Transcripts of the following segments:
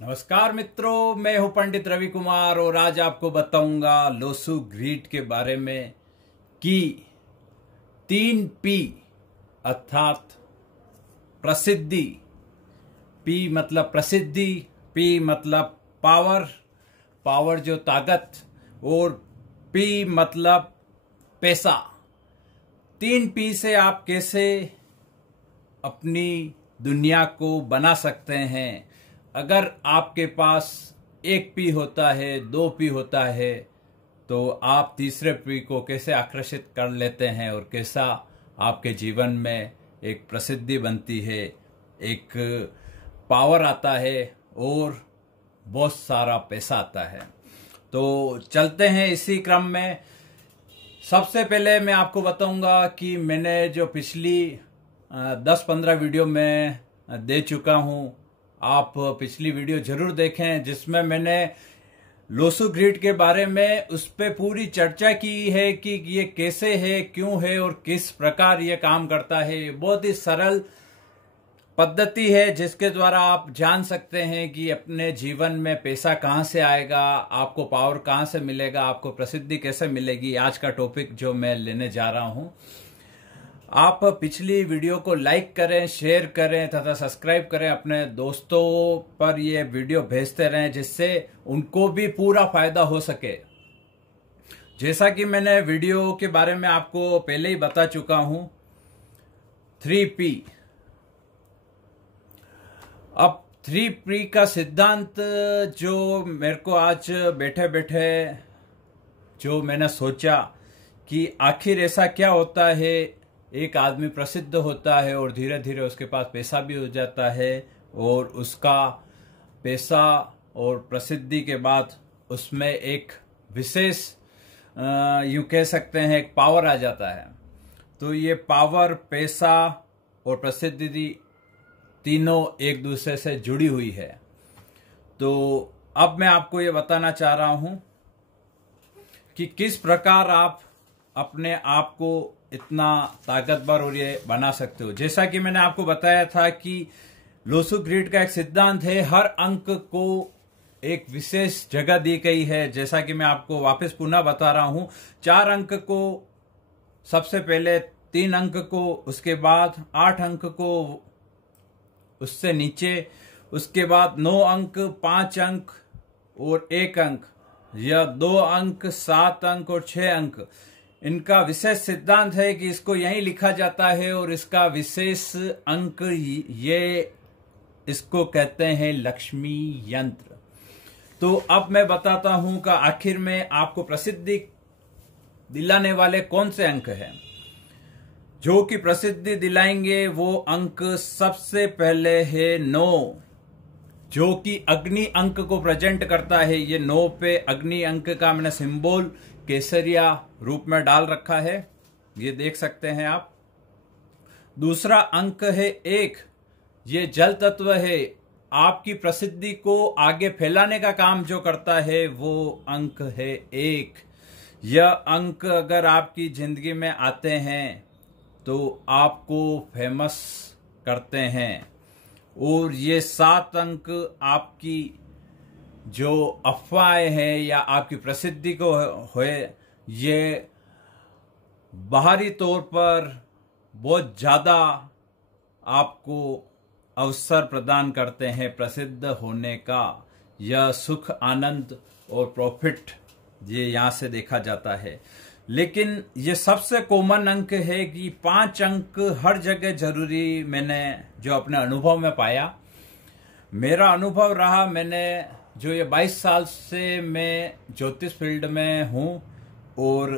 नमस्कार मित्रों, मैं हूं पंडित रवि कुमार और आज आपको बताऊंगा लोसू ग्रीड के बारे में कि 3P अर्थात प्रसिद्धि। P मतलब प्रसिद्धि, P मतलब पावर, पावर जो ताकत, और P मतलब पैसा। 3P से आप कैसे अपनी दुनिया को बना सकते हैं। अगर आपके पास 1P होता है, 2P होता है, तो आप तीसरे P को कैसे आकर्षित कर लेते हैं और कैसा आपके जीवन में एक प्रसिद्धि बनती है, एक पावर आता है और बहुत सारा पैसा आता है। तो चलते हैं इसी क्रम में। सबसे पहले मैं आपको बताऊंगा कि मैंने जो पिछली 10-15 वीडियो में दे चुका हूं, आप पिछली वीडियो जरूर देखें, जिसमें मैंने लोसू ग्रिड के बारे में उस पर पूरी चर्चा की है कि ये कैसे है, क्यों है और किस प्रकार ये काम करता है। ये बहुत ही सरल पद्धति है जिसके द्वारा आप जान सकते हैं कि अपने जीवन में पैसा कहां से आएगा, आपको पावर कहां से मिलेगा, आपको प्रसिद्धि कैसे मिलेगी। आज का टॉपिक जो मैं लेने जा रहा हूं, आप पिछली वीडियो को लाइक करें, शेयर करें तथा सब्सक्राइब करें, अपने दोस्तों पर ये वीडियो भेजते रहें जिससे उनको भी पूरा फायदा हो सके। जैसा कि मैंने वीडियो के बारे में आपको पहले ही बता चुका हूं, 3P। अब 3P का सिद्धांत जो मेरे को आज बैठे बैठे जो मैंने सोचा कि आखिर ऐसा क्या होता है, एक आदमी प्रसिद्ध होता है और धीरे धीरे उसके पास पैसा भी हो जाता है, और उसका पैसा और प्रसिद्धि के बाद उसमें एक विशेष यूं कह सकते हैं एक पावर आ जाता है। तो ये पावर, पैसा और प्रसिद्धि तीनों एक दूसरे से जुड़ी हुई है। तो अब मैं आपको ये बताना चाह रहा हूं कि किस प्रकार आप अपने आप को इतना ताकतवर और ये बना सकते हो। जैसा कि मैंने आपको बताया था कि लोसू ग्रिड का एक सिद्धांत है, हर अंक को एक विशेष जगह दी गई है। जैसा कि मैं आपको वापस पुनः बता रहा हूं, 4 अंक को सबसे पहले, 3 अंक को उसके बाद, 8 अंक को उससे नीचे, उसके बाद 9 अंक, 5 अंक और 1 अंक, या 2 अंक, 7 अंक और 6 अंक। इनका विशेष सिद्धांत है कि इसको यहीं लिखा जाता है और इसका विशेष अंक ये इसको कहते हैं लक्ष्मी यंत्र। तो अब मैं बताता हूं कि आखिर में आपको प्रसिद्धि दिलाने वाले कौन से अंक हैं। जो कि प्रसिद्धि दिलाएंगे वो अंक सबसे पहले है 9, जो कि अग्नि अंक को प्रेजेंट करता है। ये 9 पे अग्नि अंक का मैंने सिंबल केसरिया रूप में डाल रखा है, ये देख सकते हैं आप। दूसरा अंक है 1, ये जल तत्व है। आपकी प्रसिद्धि को आगे फैलाने का काम जो करता है वो अंक है 1। यह अंक अगर आपकी जिंदगी में आते हैं तो आपको फेमस करते हैं। और ये 7 अंक आपकी जो अफवाहें हैं या आपकी प्रसिद्धि को होए, ये बाहरी तौर पर बहुत ज्यादा आपको अवसर प्रदान करते हैं प्रसिद्ध होने का। यह सुख, आनंद और प्रॉफिट ये यहां से देखा जाता है। लेकिन ये सबसे कॉमन अंक है कि 5 अंक हर जगह जरूरी। मैंने जो अपने अनुभव में पाया, मेरा अनुभव रहा, मैंने जो ये 22 साल से मैं ज्योतिष फील्ड में हूं और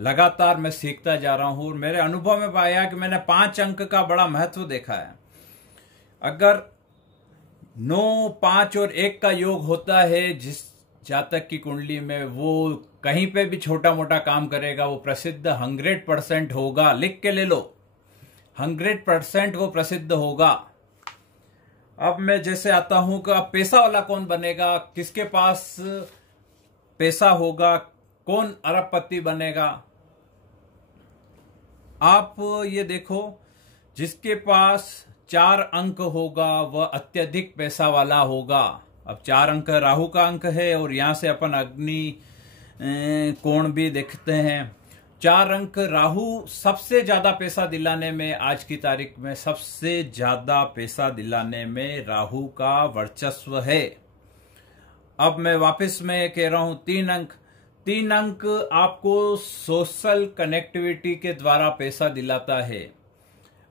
लगातार मैं सीखता जा रहा हूं, और मेरे अनुभव में पाया कि मैंने 5 अंक का बड़ा महत्व देखा है। अगर 9, 5 और 1 का योग होता है जिस जातक की कुंडली में, वो कहीं पे भी छोटा मोटा काम करेगा, वो प्रसिद्ध 100% होगा। लिख के ले लो, 100% वो प्रसिद्ध होगा। अब मैं जैसे आता हूं कि अब पैसा वाला कौन बनेगा, किसके पास पैसा होगा, कौन अरबपति बनेगा। आप ये देखो, जिसके पास 4 अंक होगा वह अत्यधिक पैसा वाला होगा। अब 4 अंक राहु का अंक है और यहां से अपन अग्नि कोण भी देखते हैं। 4 अंक राहु सबसे ज्यादा पैसा दिलाने में, आज की तारीख में सबसे ज्यादा पैसा दिलाने में राहु का वर्चस्व है। अब मैं वापस में कह रहा हूं 3 अंक आपको सोशल कनेक्टिविटी के द्वारा पैसा दिलाता है।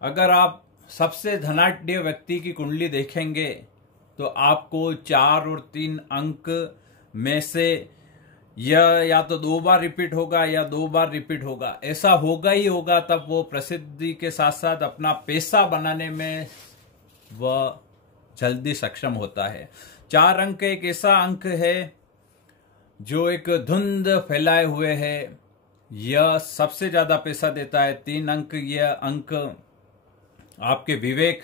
अगर आप सबसे धनाढ्य व्यक्ति की कुंडली देखेंगे तो आपको 4 और 3 अंक में से यह या तो 2 बार रिपीट होगा या 2 बार रिपीट होगा, ऐसा होगा ही होगा। तब वो प्रसिद्धि के साथ साथ अपना पैसा बनाने में वह जल्दी सक्षम होता है। 4 अंक एक ऐसा अंक है जो एक धुंध फैलाए हुए है, यह सबसे ज्यादा पैसा देता है। 3 अंक, यह अंक आपके विवेक,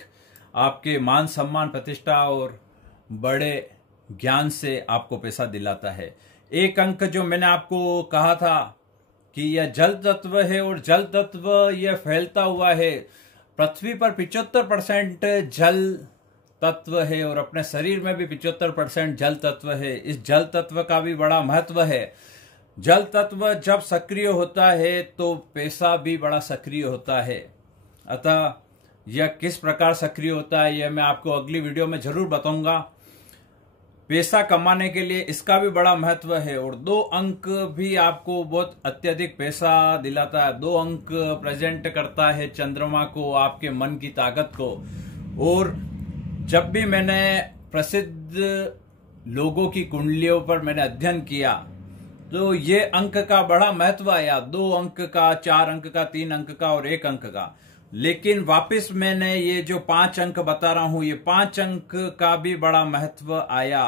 आपके मान सम्मान प्रतिष्ठा और बड़े ज्ञान से आपको पैसा दिलाता है। 1 अंक जो मैंने आपको कहा था कि यह जल तत्व है और जल तत्व यह फैलता हुआ है। पृथ्वी पर 75% जल तत्व है और अपने शरीर में भी 75% जल तत्व है। इस जल तत्व का भी बड़ा महत्व है। जल तत्व जब सक्रिय होता है तो पैसा भी बड़ा सक्रिय होता है। अतः यह किस प्रकार सक्रिय होता है यह मैं आपको अगली वीडियो में जरूर बताऊंगा। पैसा कमाने के लिए इसका भी बड़ा महत्व है। और 2 अंक भी आपको बहुत अत्यधिक पैसा दिलाता है। 2 अंक प्रेजेंट करता है चंद्रमा को, आपके मन की ताकत को। और जब भी मैंने प्रसिद्ध लोगों की कुंडलियों पर मैंने अध्ययन किया तो ये अंक का बड़ा महत्व आया। 2 अंक का, 4 अंक का, 3 अंक का और 1 अंक का। लेकिन वापस मैंने ये जो 5 अंक बता रहा हूं, ये 5 अंक का भी बड़ा महत्व आया।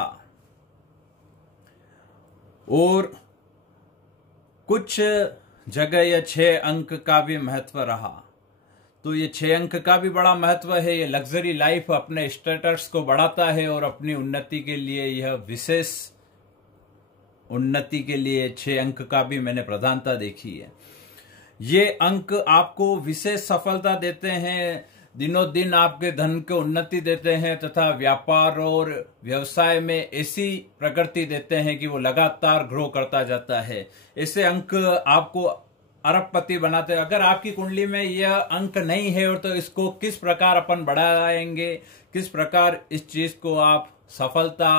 और कुछ जगह यह 6 अंक का भी महत्व रहा। तो ये 6 अंक का भी बड़ा महत्व है। ये लग्जरी लाइफ, अपने स्टेटस को बढ़ाता है और अपनी उन्नति के लिए, यह विशेष उन्नति के लिए 6 अंक का भी मैंने प्रधानता देखी है। ये अंक आपको विशेष सफलता देते हैं, दिनों दिन आपके धन को उन्नति देते हैं तथा व्यापार और व्यवसाय में ऐसी प्रगति देते हैं कि वो लगातार ग्रो करता जाता है। ऐसे अंक आपको अरबपति बनाते हैं। अगर आपकी कुंडली में यह अंक नहीं है और तो इसको किस प्रकार अपन बढ़ाएंगे, किस प्रकार इस चीज को आप सफलता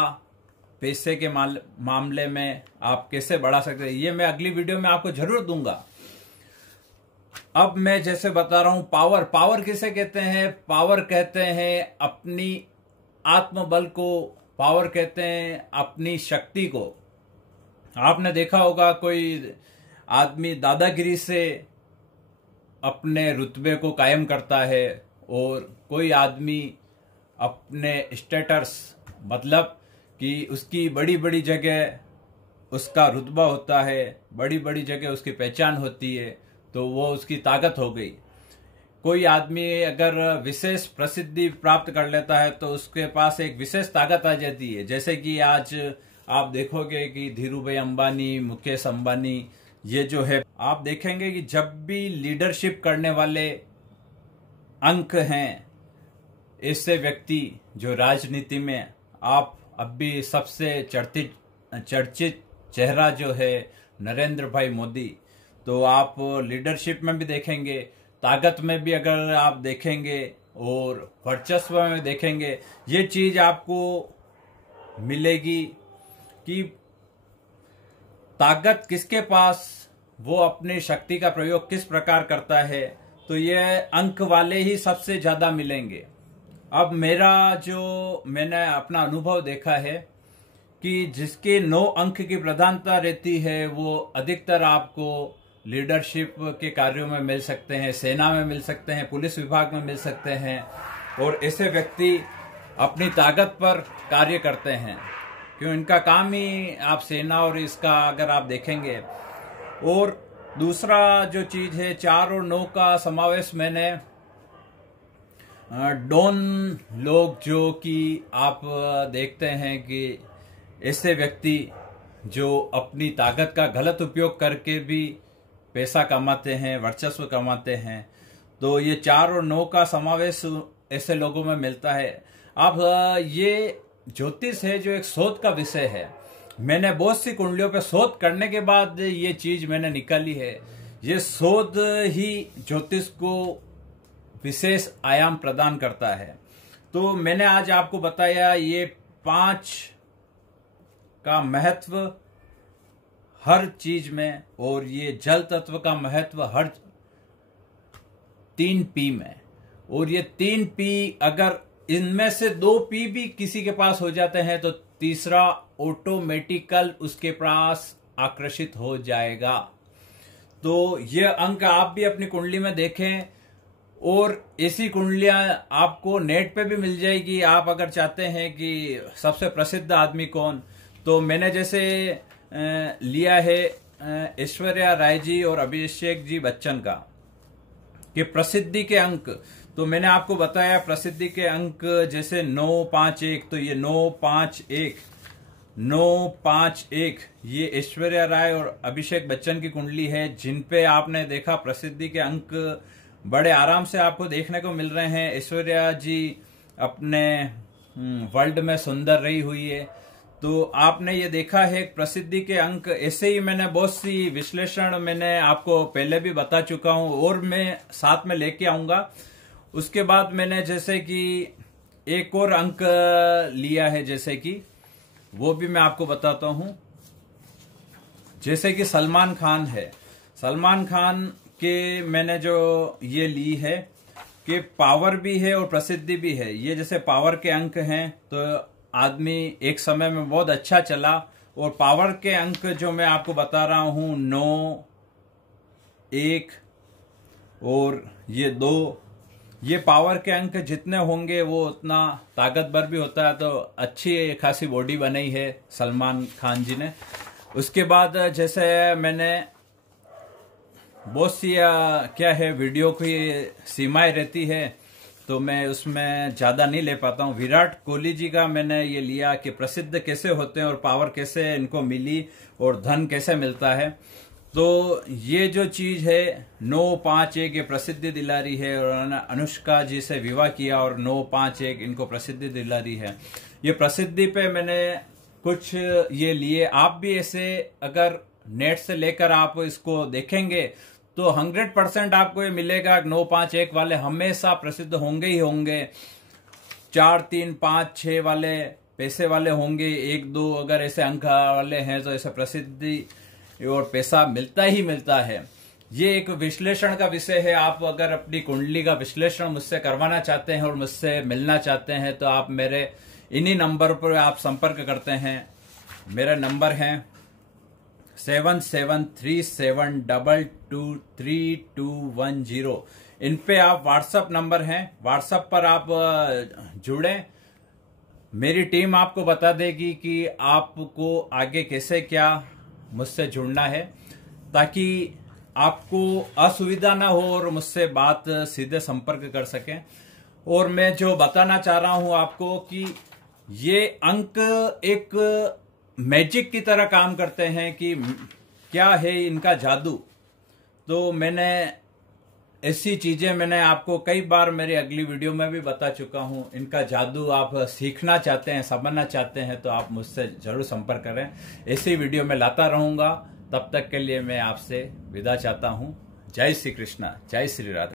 पैसे के मामले में आप कैसे बढ़ा सकते हैं, ये मैं अगली वीडियो में आपको जरूर दूंगा। अब मैं जैसे बता रहा हूं पावर किसे कहते हैं? पावर कहते हैं अपनी आत्मबल को, पावर कहते हैं अपनी शक्ति को। आपने देखा होगा कोई आदमी दादागिरी से अपने रुतबे को कायम करता है और कोई आदमी अपने स्टेटस, मतलब कि उसकी बड़ी बड़ी जगह उसका रुतबा होता है, बड़ी बड़ी जगह उसकी पहचान होती है, तो वो उसकी ताकत हो गई। कोई आदमी अगर विशेष प्रसिद्धि प्राप्त कर लेता है तो उसके पास एक विशेष ताकत आ जाती है। जैसे कि आज आप देखोगे कि धीरूभाई अंबानी, मुकेश अंबानी, ये जो है आप देखेंगे कि जब भी लीडरशिप करने वाले अंक हैं, ऐसे व्यक्ति जो राजनीति में, आप अभी सबसे चर्चित चेहरा जो है नरेंद्र भाई मोदी, तो आप लीडरशिप में भी देखेंगे, ताकत में भी अगर आप देखेंगे और वर्चस्व में देखेंगे, ये चीज आपको मिलेगी कि ताकत किसके पास, वो अपनी शक्ति का प्रयोग किस प्रकार करता है, तो ये अंक वाले ही सबसे ज्यादा मिलेंगे। अब मेरा जो मैंने अपना अनुभव देखा है कि जिसके 9 अंक की प्रधानता रहती है वो अधिकतर आपको लीडरशिप के कार्यों में मिल सकते हैं, सेना में मिल सकते हैं, पुलिस विभाग में मिल सकते हैं। और ऐसे व्यक्ति अपनी ताकत पर कार्य करते हैं, क्यों इनका काम ही आप सेना और इसका अगर आप देखेंगे। और दूसरा जो चीज है 4 और 9 का समावेश मैंने डॉन लोग, जो कि आप देखते हैं कि ऐसे व्यक्ति जो अपनी ताकत का गलत उपयोग करके भी पैसा कमाते हैं, वर्चस्व कमाते हैं, तो ये 4 और 9 का समावेश ऐसे लोगों में मिलता है। अब ये ज्योतिष है जो एक शोध का विषय है। मैंने बहुत सी कुंडलियों पे शोध करने के बाद ये चीज मैंने निकाली है। ये शोध ही ज्योतिष को विशेष आयाम प्रदान करता है। तो मैंने आज आपको बताया ये 5 का महत्व हर चीज में, और ये जल तत्व का महत्व हर 3 P में। और ये 3 P अगर इनमें से 2 P भी किसी के पास हो जाते हैं तो तीसरा ऑटोमेटिकल उसके पास आकर्षित हो जाएगा। तो ये अंक आप भी अपनी कुंडली में देखें, और ऐसी कुंडलियां आपको नेट पे भी मिल जाएगी। आप अगर चाहते हैं कि सबसे प्रसिद्ध आदमी कौन, तो मैंने जैसे लिया है ऐश्वर्या राय जी और अभिषेक जी बच्चन का कि प्रसिद्धि के अंक। तो मैंने आपको बताया प्रसिद्धि के अंक जैसे 951, तो ये 951 951 ये ऐश्वर्या राय और अभिषेक बच्चन की कुंडली है, जिन पे आपने देखा प्रसिद्धि के अंक बड़े आराम से आपको देखने को मिल रहे हैं। ऐश्वर्या जी अपने वर्ल्ड में सुंदर रही हुई है, तो आपने ये देखा है प्रसिद्धि के अंक। ऐसे ही मैंने बहुत सी विश्लेषण मैंने आपको पहले भी बता चुका हूं, और मैं साथ में लेके आऊंगा। उसके बाद मैंने जैसे कि एक और अंक लिया है, जैसे कि वो भी मैं आपको बताता हूं। जैसे कि सलमान खान है, सलमान खान के मैंने जो ये ली है कि पावर भी है और प्रसिद्धि भी है। ये जैसे पावर के अंक हैं, तो आदमी एक समय में बहुत अच्छा चला, और पावर के अंक जो मैं आपको बता रहा हूं 9 1 और ये 2, ये पावर के अंक जितने होंगे वो उतना ताकतवर भी होता है। तो अच्छी खासी बॉडी बनाई है सलमान खान जी ने। उसके बाद जैसे मैंने बहुत सी क्या है वीडियो की सीमाएं रहती है, तो मैं उसमें ज्यादा नहीं ले पाता हूं। विराट कोहली जी का मैंने ये लिया कि प्रसिद्ध कैसे होते हैं और पावर कैसे इनको मिली और धन कैसे मिलता है। तो ये जो चीज है 951 ये प्रसिद्धि दिला रही है, और अनुष्का जी से विवाह किया और 951 इनको प्रसिद्धि दिला रही है। ये प्रसिद्धि पे मैंने कुछ ये लिए। आप भी ऐसे अगर नेट से लेकर आप इसको देखेंगे तो 100% आपको ये मिलेगा। 951 वाले हमेशा प्रसिद्ध होंगे ही होंगे। 4 3 5 6 वाले पैसे वाले होंगे। 1 2 अगर ऐसे अंक वाले हैं तो ऐसे प्रसिद्धि और पैसा मिलता ही मिलता है। ये एक विश्लेषण का विषय है। आप अगर अपनी कुंडली का विश्लेषण मुझसे करवाना चाहते हैं और मुझसे मिलना चाहते हैं तो आप मेरे इन्हीं नंबर पर आप संपर्क करते हैं। मेरा नंबर है 7737223210। इन पे आप व्हाट्सएप नंबर हैं, व्हाट्सएप पर आप जुड़ें। मेरी टीम आपको बता देगी कि आपको आगे कैसे क्या मुझसे जुड़ना है, ताकि आपको असुविधा ना हो और मुझसे बात सीधे संपर्क कर सकें। और मैं जो बताना चाह रहा हूं आपको कि ये अंक एक मैजिक की तरह काम करते हैं कि क्या है इनका जादू। तो मैंने ऐसी चीजें मैंने आपको कई बार मेरी अगली वीडियो में भी बता चुका हूं। इनका जादू आप सीखना चाहते हैं, समझना चाहते हैं तो आप मुझसे जरूर संपर्क करें। ऐसी वीडियो मैं लाता रहूंगा। तब तक के लिए मैं आपसे विदा चाहता हूं। जय श्री कृष्णा, जय श्री राधे।